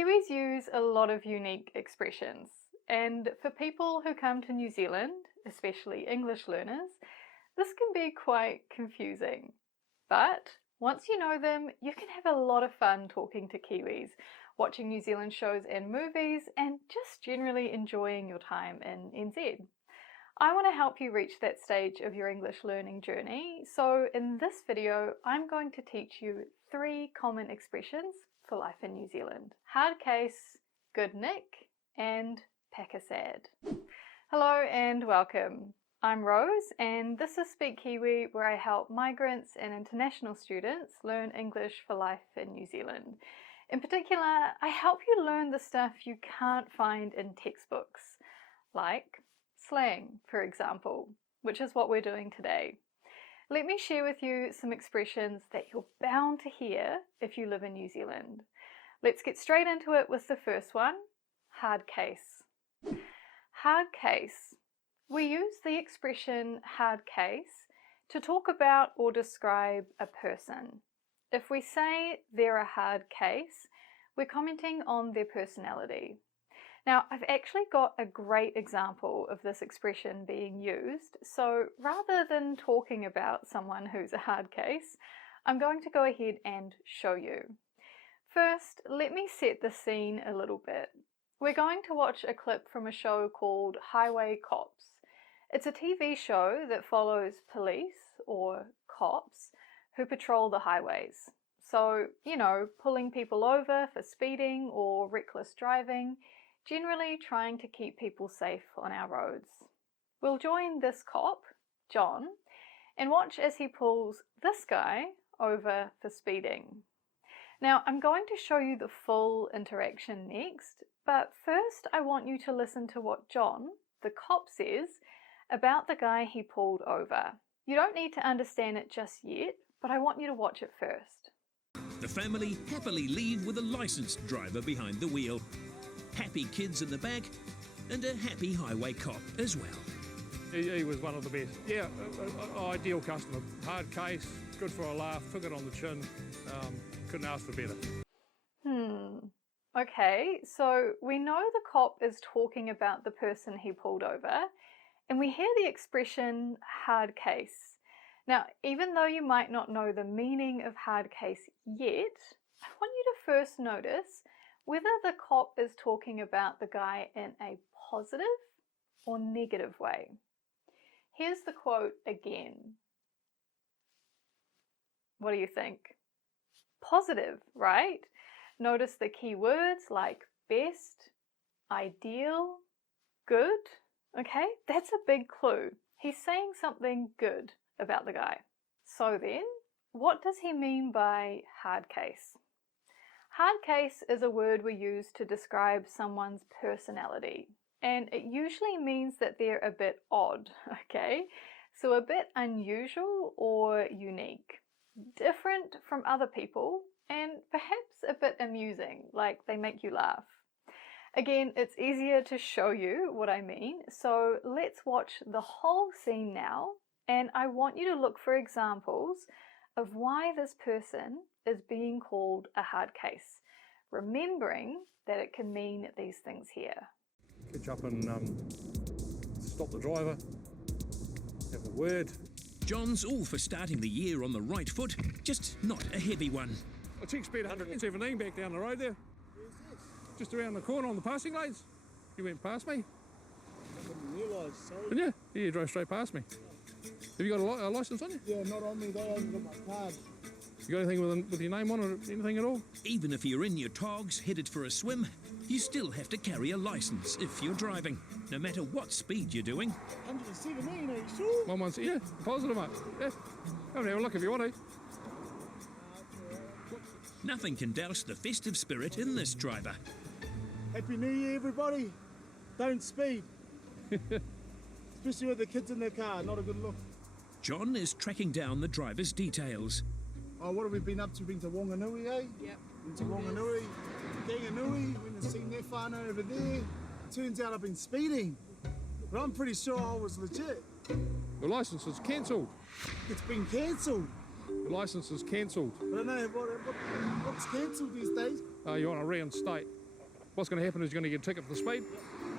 Kiwis use a lot of unique expressions, and for people who come to New Zealand, especially English learners, this can be quite confusing. But once you know them, you can have a lot of fun talking to Kiwis, watching New Zealand shows and movies, and just generally enjoying your time in NZ. I want to help you reach that stage of your English learning journey, so in this video I'm going to teach you 3 common expressions for life in New Zealand. Hard case, good nick, and pack a sad. Hello and welcome. I'm Rose and this is Speak Kiwi, where I help migrants and international students learn English for life in New Zealand. In particular, I help you learn the stuff you can't find in textbooks, like slang, for example, which is what we're doing today. Let me share with you some expressions that you're bound to hear if you live in New Zealand. Let's get straight into it with the first one, hard case. Hard case. We use the expression hard case to talk about or describe a person. If we say they're a hard case, we're commenting on their personality. Now, I've actually got a great example of this expression being used, so rather than talking about someone who's a hard case, I'm going to go ahead and show you. First, let me set the scene a little bit. We're going to watch a clip from a show called Highway Cops. It's a TV show that follows police, or cops, who patrol the highways. So, pulling people over for speeding or reckless driving, generally trying to keep people safe on our roads. We'll join this cop, John, and watch as he pulls this guy over for speeding. Now, I'm going to show you the full interaction next, but first I want you to listen to what John, the cop, says about the guy he pulled over. You don't need to understand it just yet, but I want you to watch it first. The family happily leave with a licensed driver behind the wheel. Happy kids in the back, and a happy highway cop as well. He was one of the best. Yeah, ideal customer. Hard case, good for a laugh, took it on the chin. Couldn't ask for better. Okay, so we know the cop is talking about the person he pulled over, and we hear the expression hard case. Now, even though you might not know the meaning of hard case yet, I want you to first notice whether the cop is talking about the guy in a positive or negative way. Here's the quote again. What do you think? Positive, right? Notice the key words like best, ideal, good. Okay, that's a big clue. He's saying something good about the guy. So then, what does he mean by hard case? Hard case is a word we use to describe someone's personality, and it usually means that they're a bit odd, okay? So a bit unusual or unique, different from other people, and perhaps a bit amusing, like they make you laugh. Again, it's easier to show you what I mean, so let's watch the whole scene now, and I want you to look for examples of why this person is being called a hard case, remembering that it can mean these things here. Catch up and stop the driver, have a word. John's all for starting the year on the right foot, just not a heavy one. I checked speed 117 back down the road there. Just around the corner on the passing lanes. You went past me. I didn't realise, sorry. Didn't you? Yeah, you drove straight past me. Have you got a licence on you? Yeah, not on me though, I haven't got my card. You got anything with your name on or anything at all? Even if you're in your togs headed for a swim, you still have to carry a licence if you're driving, no matter what speed you're doing. 117, are you sure? 117, yeah, positive, mate. Yeah. Come and have a look if you want to. Nothing can douse the festive spirit in this driver. Happy New Year, everybody. Don't speed. Especially with the kids in their car, not a good look. John is tracking down the driver's details. Oh, what have we been up to? Been to Wanganui, eh? Yep. Been to Wanganui, Ganganui, went and seen their whānau over there. Turns out I've been speeding, but I'm pretty sure I was legit. The licence is cancelled. It's been cancelled. The licence is cancelled. I don't know what's cancelled these days. You want to reinstate. What's going to happen is you're going to get a ticket for the speed.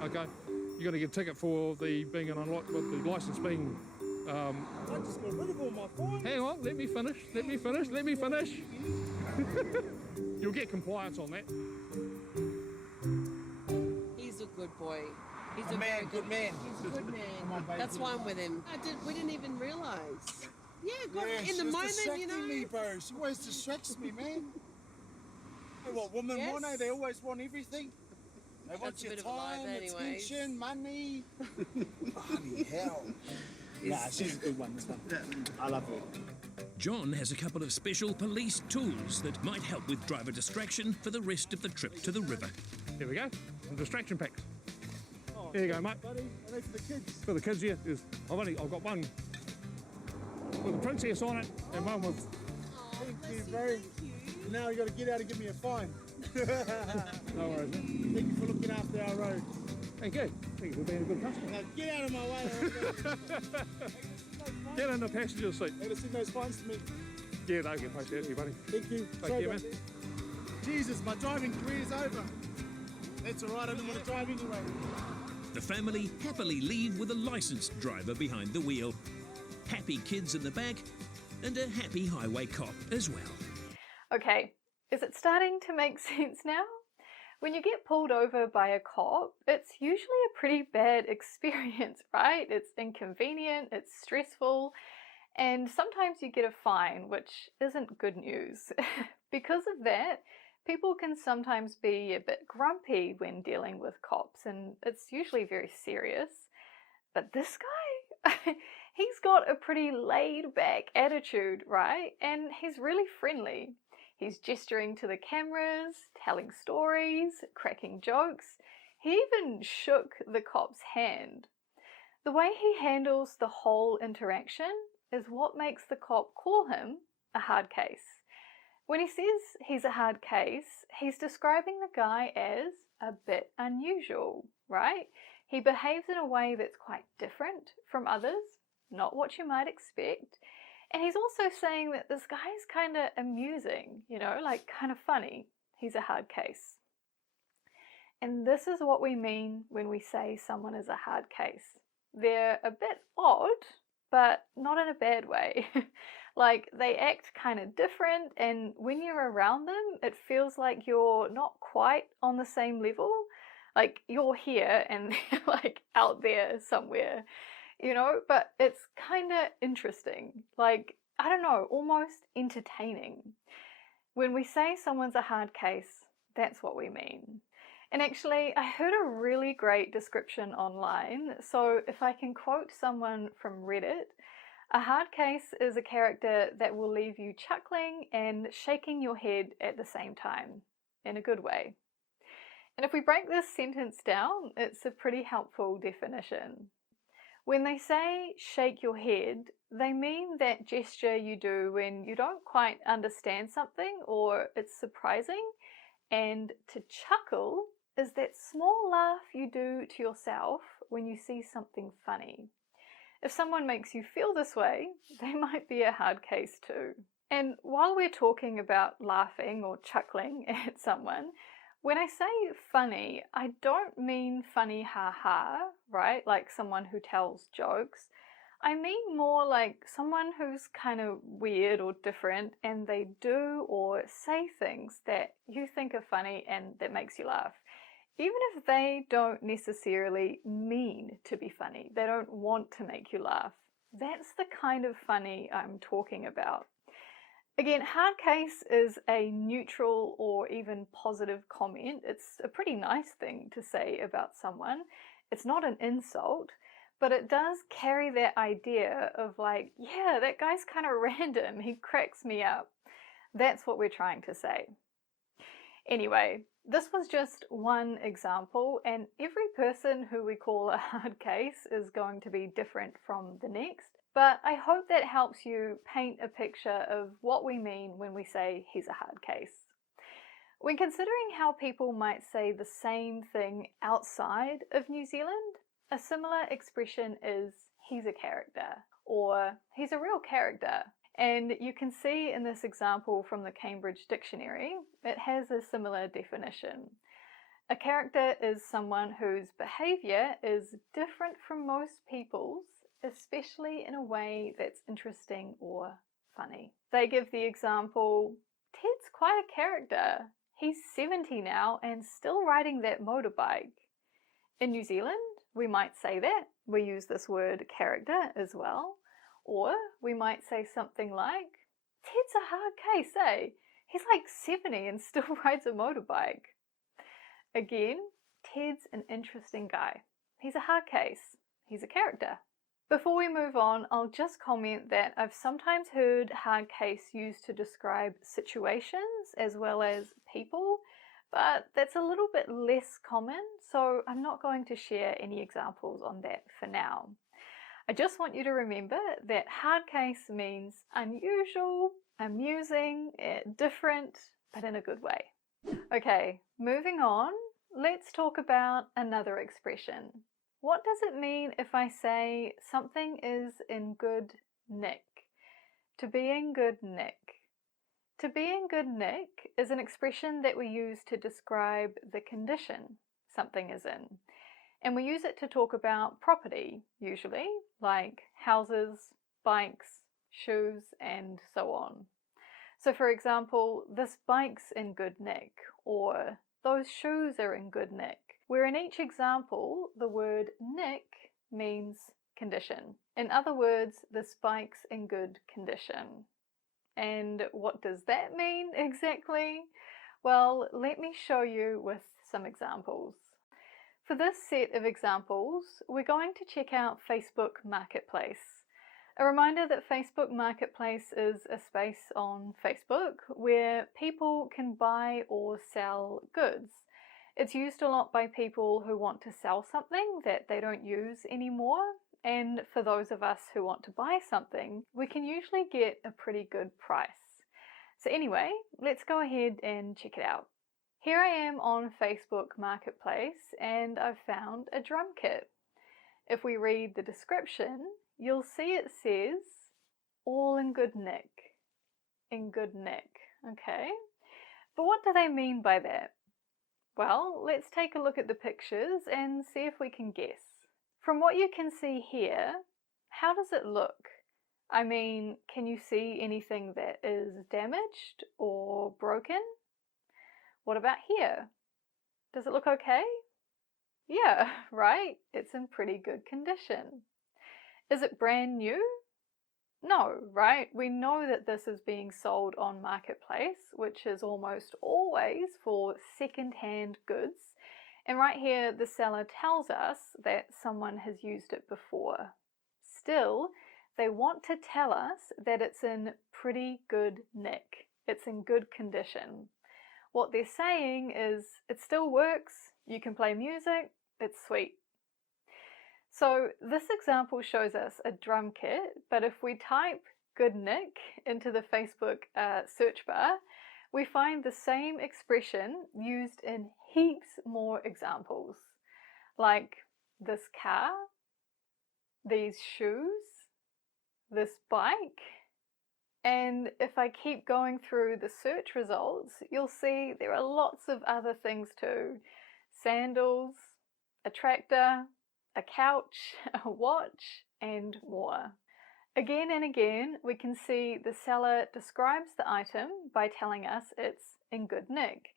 Okay. You're going to get a ticket for the being an unlocked, with the licence being. I just got rid of all my fines. Hang on, let me finish. You'll get compliance on that. He's a good boy. He's A man, very good man. He's a good man. Come on, baby. That's why I'm with him. We didn't even realise. Yeah, God, Yeah, in she's the moment, distracting you know. me, bro. She always distracts me, man. Hey, what women Yes. want, eh? They always want everything. They want That's a your bit of a lie, time, but anyways. attention, money. Bloody hell. Nah, she's a good one, this one. I love her. John has a couple of special police tools that might help with driver distraction for the rest of the trip to the river. Here we go. Some distraction packs. Here you go, mate. Buddy, are they for the kids? For the kids here, I've got one with the princess on it and one with. Thank you, bro. Now you got to get out and give me a fine. No worries, man. Thank you for looking after our road. Thank you. Thank you for being a good customer. Now get out of my way. Get in the passenger seat. They're going to send those fines to me. Yeah, they'll get posted out to you, buddy. Thank you. Take Sorry care, about man. that. Jesus, my driving career's over. That's all right. I didn't want to drive anyway. The family happily leave with a licensed driver behind the wheel, happy kids in the back, and a happy highway cop as well. Okay, is it starting to make sense now? When you get pulled over by a cop, it's usually a pretty bad experience, right? It's inconvenient, it's stressful, and sometimes you get a fine, which isn't good news. Because of that, people can sometimes be a bit grumpy when dealing with cops, and it's usually very serious. But this guy, he's got a pretty laid-back attitude, right? And he's really friendly. He's gesturing to the cameras, telling stories, cracking jokes. He even shook the cop's hand. The way he handles the whole interaction is what makes the cop call him a hard case. When he says he's a hard case, he's describing the guy as a bit unusual, right? He behaves in a way that's quite different from others, not what you might expect. And he's also saying that this guy's kind of amusing, you know, like kind of funny. He's a hard case. And this is what we mean when we say someone is a hard case. They're a bit odd, but not in a bad way. Like they act kind of different, and when you're around them, it feels like you're not quite on the same level. Like you're here and they're like out there somewhere, you know, but it's kind of interesting. Like, I don't know, almost entertaining. When we say someone's a hard case, that's what we mean. And actually, I heard a really great description online. So if I can quote someone from Reddit, a hard case is a character that will leave you chuckling and shaking your head at the same time, in a good way. And if we break this sentence down, it's a pretty helpful definition. When they say shake your head, they mean that gesture you do when you don't quite understand something or it's surprising. And to chuckle is that small laugh you do to yourself when you see something funny. If someone makes you feel this way, they might be a hard case too. And while we're talking about laughing or chuckling at someone, when I say funny, I don't mean funny ha-ha, right? Like someone who tells jokes. I mean more like someone who's kind of weird or different and they do or say things that you think are funny and that makes you laugh. Even if they don't necessarily mean to be funny, they don't want to make you laugh. That's the kind of funny I'm talking about. Again, hard case is a neutral or even positive comment. It's a pretty nice thing to say about someone. It's not an insult, but it does carry that idea of like, yeah, that guy's kind of random. He cracks me up. That's what we're trying to say. Anyway, this was just one example, and every person who we call a hard case is going to be different from the next. But I hope that helps you paint a picture of what we mean when we say he's a hard case. When considering how people might say the same thing outside of New Zealand, a similar expression is he's a character or he's a real character. And you can see in this example from the Cambridge Dictionary, it has a similar definition. A character is someone whose behaviour is different from most people's, especially in a way that's interesting or funny. They give the example, Ted's quite a character. He's 70 now and still riding that motorbike. In New Zealand, we might say that. We use this word character as well. Or we might say something like, Ted's a hard case, eh? He's like 70 and still rides a motorbike. Again, Ted's an interesting guy. He's a hard case. He's a character. Before we move on, I'll just comment that I've sometimes heard hard case used to describe situations as well as people, but that's a little bit less common, so I'm not going to share any examples on that for now. I just want you to remember that hard case means unusual, amusing, different, but in a good way. Okay, moving on, let's talk about another expression. What does it mean if I say something is in good nick? To be in good nick. To be in good nick is an expression that we use to describe the condition something is in. And we use it to talk about property, usually, like houses, bikes, shoes, and so on. So for example, this bike's in good nick, or those shoes are in good nick, where in each example, the word nick means condition. In other words, this bike's in good condition. And what does that mean exactly? Well, let me show you with some examples. For this set of examples, we're going to check out Facebook Marketplace. A reminder that Facebook Marketplace is a space on Facebook where people can buy or sell goods. It's used a lot by people who want to sell something that they don't use anymore, and for those of us who want to buy something, we can usually get a pretty good price. So anyway, let's go ahead and check it out. Here I am on Facebook Marketplace and I've found a drum kit. If we read the description, you'll see it says, all in good nick. In good nick, okay? But what do they mean by that? Well, let's take a look at the pictures and see if we can guess. From what you can see here, how does it look? I mean, can you see anything that is damaged or broken? What about here? Does it look okay? Yeah, right? It's in pretty good condition. Is it brand new? No, right? We know that this is being sold on Marketplace, which is almost always for second-hand goods. And right here, the seller tells us that someone has used it before. Still, they want to tell us that it's in pretty good nick. It's in good condition. What they're saying is, it still works, you can play music, it's sweet. So this example shows us a drum kit, but if we type good nick into the Facebook search bar, we find the same expression used in heaps more examples, like this car, these shoes, this bike. And if I keep going through the search results, you'll see there are lots of other things too. Sandals, a tractor, a couch, a watch, and more. Again and again, we can see the seller describes the item by telling us it's in good nick.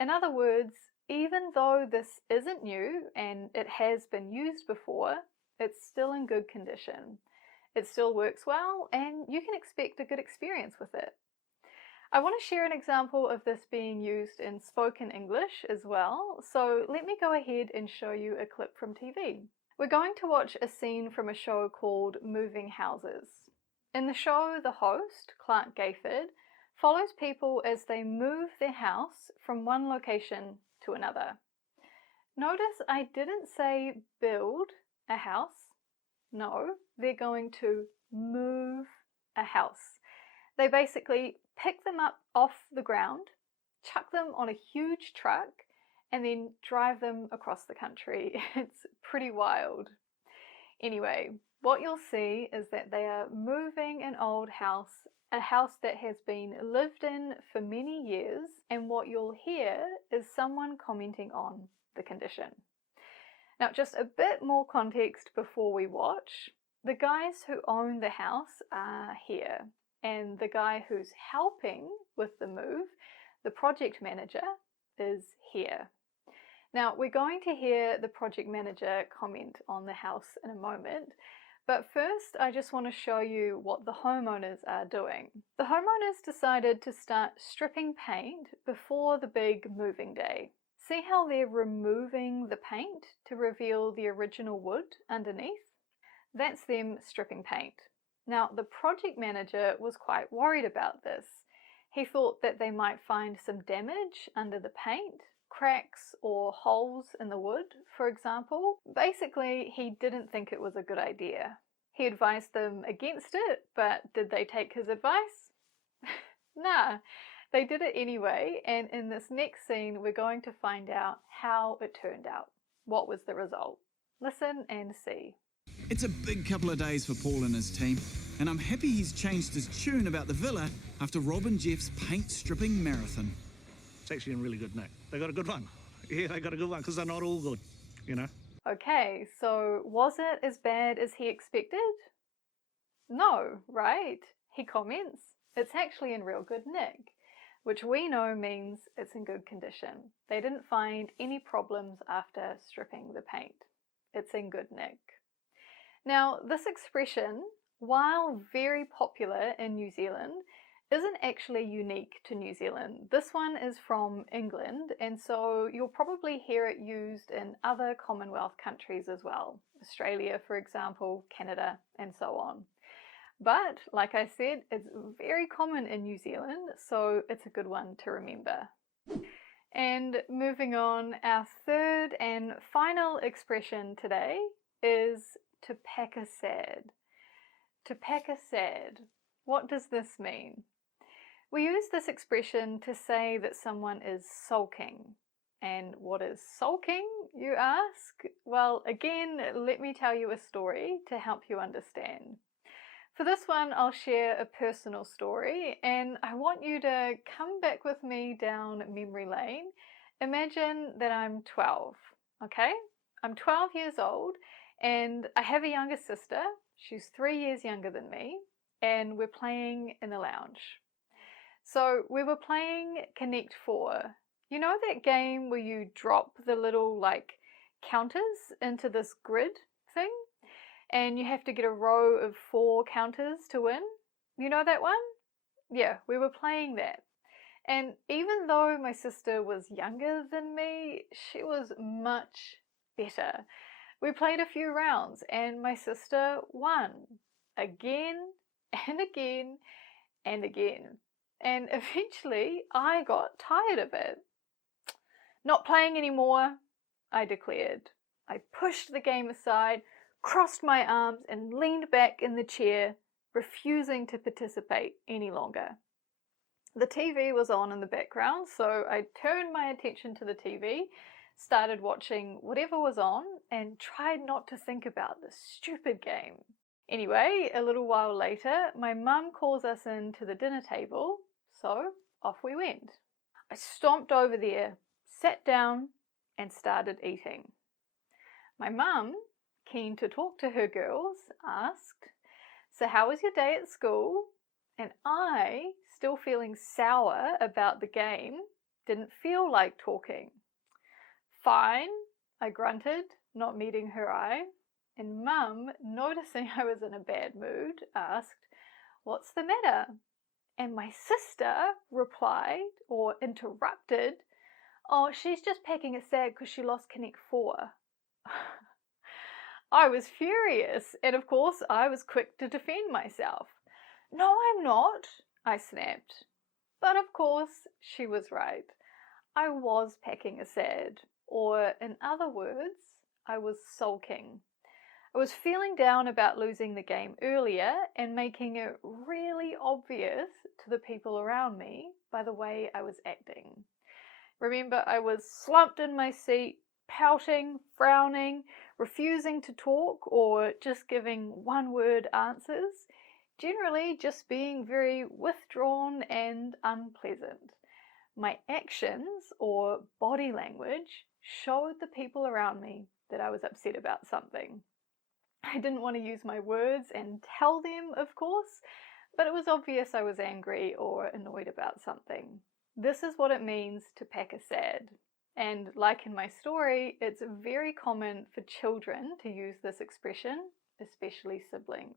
In other words, even though this isn't new and it has been used before, it's still in good condition. It still works well, and you can expect a good experience with it. I want to share an example of this being used in spoken English as well, so let me go ahead and show you a clip from TV. We're going to watch a scene from a show called Moving Houses. In the show, the host, Clark Gayford, follows people as they move their house from one location to another. Notice I didn't say build a house. No, they're going to move a house. They basically pick them up off the ground, chuck them on a huge truck, and then drive them across the country. It's pretty wild. Anyway, what you'll see is that they are moving an old house a house that has been lived in for many years, and what you'll hear is someone commenting on the condition. Now, just a bit more context before we watch. The guys who own the house are here, and the guy who's helping with the move, the project manager, is here. Now, we're going to hear the project manager comment on the house in a moment, but first I just want to show you what the homeowners are doing. The homeowners decided to start stripping paint before the big moving day. See how they're removing the paint to reveal the original wood underneath? That's them stripping paint. Now, the project manager was quite worried about this. He thought that they might find some damage under the paint, cracks or holes in the wood, for example. Basically, he didn't think it was a good idea. He advised them against it, but did they take his advice? Nah. They did it anyway, and in this next scene we're going to find out how it turned out. What was the result? Listen and see. It's a big couple of days for Paul and his team, and I'm happy he's changed his tune about the villa after Rob and Jeff's paint stripping marathon. It's actually in really good nick. They got a good one. Yeah, they got a good one because they're not all good, you know. Okay, so was it as bad as he expected? No, right? He comments, it's actually in real good nick, which we know means it's in good condition. They didn't find any problems after stripping the paint. It's in good nick. Now, this expression, while very popular in New Zealand, isn't actually unique to New Zealand. This one is from England, and so you'll probably hear it used in other Commonwealth countries as well. Australia, for example, Canada, and so on. But, like I said, it's very common in New Zealand, so it's a good one to remember. And moving on, our third and final expression today is to pack a sad. To pack a sad. What does this mean? We use this expression to say that someone is sulking. And what is sulking, you ask? Well, again, let me tell you a story to help you understand. For this one, I'll share a personal story, and I want you to come back with me down memory lane. Imagine that I'm 12, okay? I'm 12 years old, and I have a younger sister. She's 3 years younger than me, and we're playing in the lounge. So we were playing Connect 4. You know that game where you drop the little counters into this grid thing? And you have to get a row of 4 counters to win? You know that one? Yeah, we were playing that. And even though my sister was younger than me, she was much better. We played a few rounds and my sister won. Again and again and again. And eventually I got tired of it. Not playing anymore, I declared. I pushed the game aside, crossed my arms and leaned back in the chair, refusing to participate any longer. The TV was on in the background, so I turned my attention to the TV, started watching whatever was on, and tried not to think about this stupid game. Anyway, a little while later, my mum calls us in to the dinner table, so off we went. I stomped over there, sat down, and started eating. My mum, keen to talk to her girls, asked, "So how was your day at school?" And I, still feeling sour about the game, didn't feel like talking. "Fine," I grunted, not meeting her eye. And Mum, noticing I was in a bad mood, asked, "What's the matter?" And my sister replied, or interrupted, "Oh, she's just packing a sad because she lost Connect 4. I was furious, and of course I was quick to defend myself. "No, I'm not," I snapped. But of course she was right. I was packing a sad, or in other words, I was sulking. I was feeling down about losing the game earlier and making it really obvious to the people around me by the way I was acting. Remember, I was slumped in my seat, pouting, frowning, refusing to talk, or just giving one-word answers, generally just being very withdrawn and unpleasant. My actions or body language showed the people around me that I was upset about something. I didn't want to use my words and tell them, of course, but it was obvious I was angry or annoyed about something. This is what it means to pack a sad. And like in my story, it's very common for children to use this expression, especially siblings.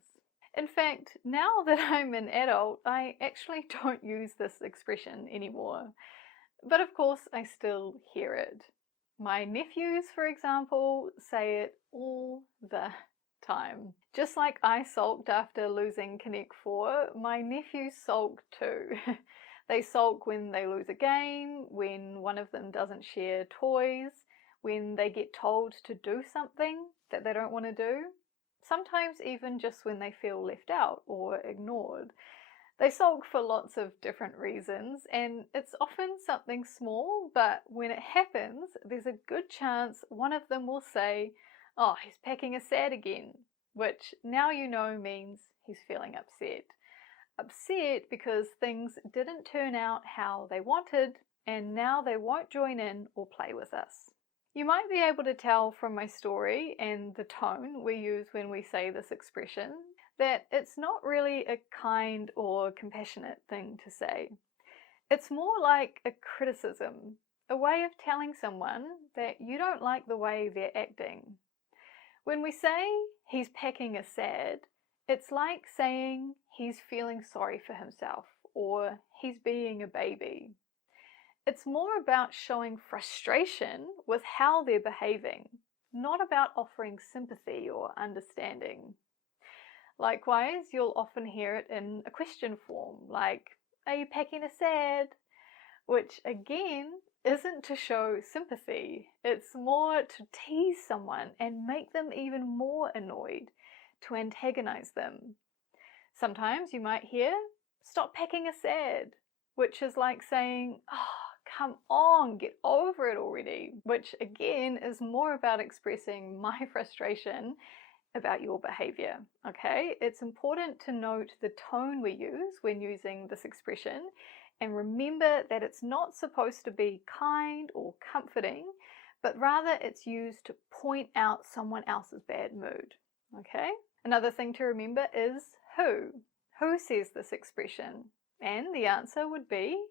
In fact, now that I'm an adult, I actually don't use this expression anymore. But of course, I still hear it. My nephews, for example, say it all the time. Just like I sulked after losing Connect 4, my nephews sulk too. They sulk when they lose a game, when one of them doesn't share toys, when they get told to do something that they don't want to do, sometimes even just when they feel left out or ignored. They sulk for lots of different reasons, and it's often something small, but when it happens, there's a good chance one of them will say, "Oh, he's packing a sad again," which now you know means he's feeling upset. Upset because things didn't turn out how they wanted, and now they won't join in or play with us. You might be able to tell from my story and the tone we use when we say this expression that it's not really a kind or compassionate thing to say. It's more like a criticism, a way of telling someone that you don't like the way they're acting. When we say he's packing a sad, it's like saying he's feeling sorry for himself or he's being a baby. It's more about showing frustration with how they're behaving, not about offering sympathy or understanding. Likewise, you'll often hear it in a question form, like, "Are you packing a sad?" Which again isn't to show sympathy, it's more to tease someone and make them even more annoyed, to antagonize them. Sometimes you might hear, "Stop packing a sad," which is like saying, "Oh, come on, get over it already," which again is more about expressing my frustration about your behavior, okay? It's important to note the tone we use when using this expression, and remember that it's not supposed to be kind or comforting, but rather it's used to point out someone else's bad mood, okay? Another thing to remember is who. Who says this expression? And the answer would be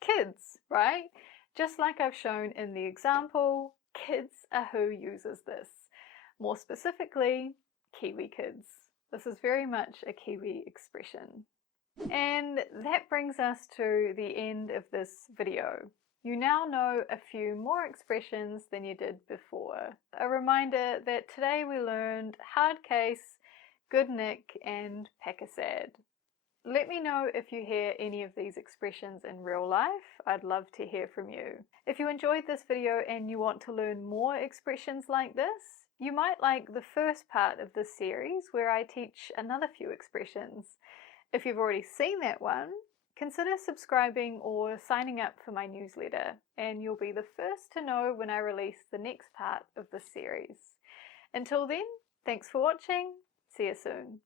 kids, right? Just like I've shown in the example, kids are who uses this. More specifically, Kiwi kids. This is very much a Kiwi expression. And that brings us to the end of this video. You now know a few more expressions than you did before. A reminder that today we learned hard case, good nick, and pack a sad. Let me know if you hear any of these expressions in real life. I'd love to hear from you. If you enjoyed this video and you want to learn more expressions like this, you might like the first part of this series where I teach another few expressions. If you've already seen that one, consider subscribing or signing up for my newsletter, and you'll be the first to know when I release the next part of this series. Until then, thanks for watching. See you soon.